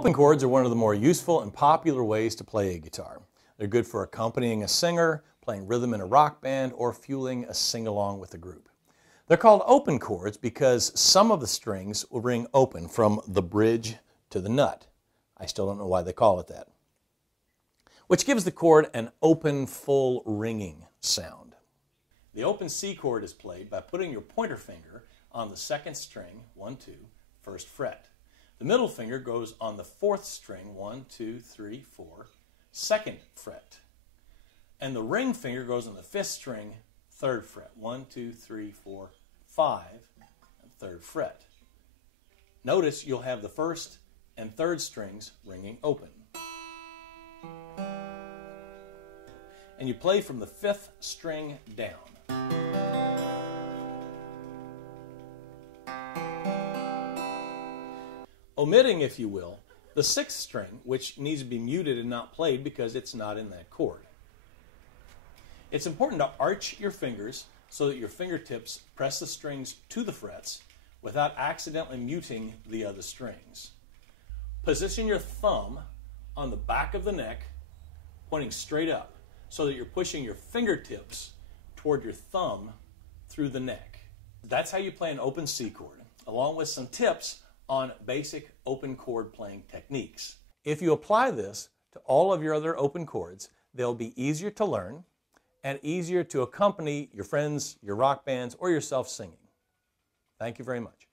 Open chords are one of the more useful and popular ways to play a guitar. They're good for accompanying a singer, playing rhythm in a rock band, or fueling a sing-along with a group. They're called open chords because some of the strings will ring open from the bridge to the nut. I still don't know why they call it that. Which gives the chord an open, full ringing sound. The open C chord is played by putting your pointer finger on the second string, 1, 2, first fret. The middle finger goes on the fourth string, 1, 2, 3, 4, second fret. And the ring finger goes on the fifth string, third fret, 1, 2, 3, 4, 5, and third fret. Notice you'll have the first and third strings ringing open. And you play from the fifth string down. Omitting, if you will, the sixth string, which needs to be muted and not played because it's not in that chord. It's important to arch your fingers so that your fingertips press the strings to the frets without accidentally muting the other strings. Position your thumb on the back of the neck, pointing straight up, so that you're pushing your fingertips toward your thumb through the neck. That's how you play an open C chord, along with some tips on basic open chord playing techniques. If you apply this to all of your other open chords, they'll be easier to learn and easier to accompany your friends, your rock bands, or yourself singing. Thank you very much.